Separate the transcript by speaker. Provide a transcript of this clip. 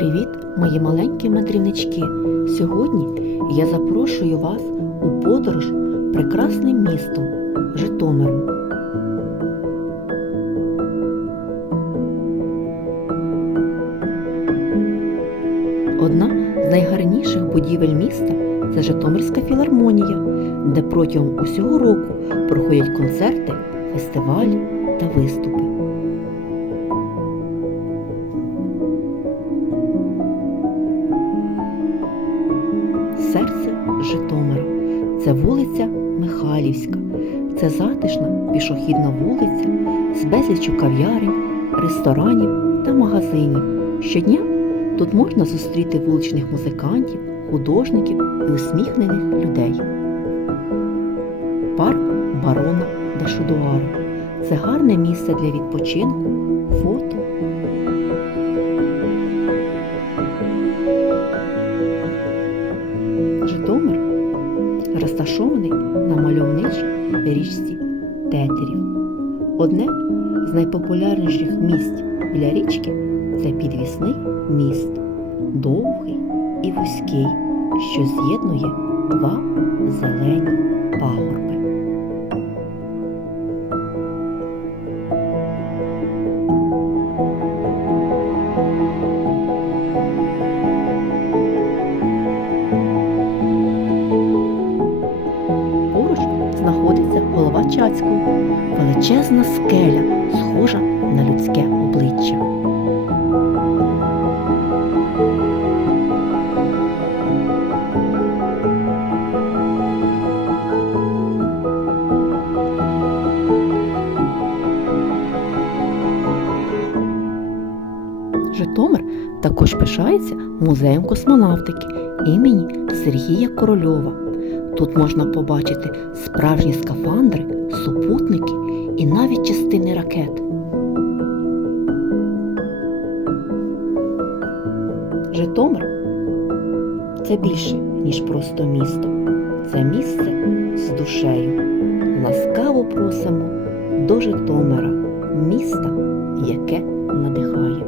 Speaker 1: Привіт, мої маленькі мандрівнички! Сьогодні я запрошую вас у подорож прекрасним містом Житомиром. Одна з найгарніших будівель міста це Житомирська філармонія, де протягом усього року проходять концерти, фестивалі та виступи. Серце Житомира. Це вулиця Михайлівська. Це затишна пішохідна вулиця з безліччю кав'ярень, ресторанів та магазинів. Щодня тут можна зустріти вуличних музикантів, художників і усміхнених людей. Парк барона де Шудуара. Це гарне місце для відпочинку, фото. Річці Тетерів. Одне з найпопулярніших місць біля річки це підвісний міст, довгий і вузький, що з'єднує два зелені пагорби. Голова Чацького, величезна скеля, схожа на людське обличчя. Житомир також пишається музеєм космонавтики імені Сергія Корольова. Тут можна побачити справжні скафандри, супутники і навіть частини ракет. Житомир це більше, ніж просто місто. Це місце з душею. Ласкаво просимо до Житомира, міста, яке надихає.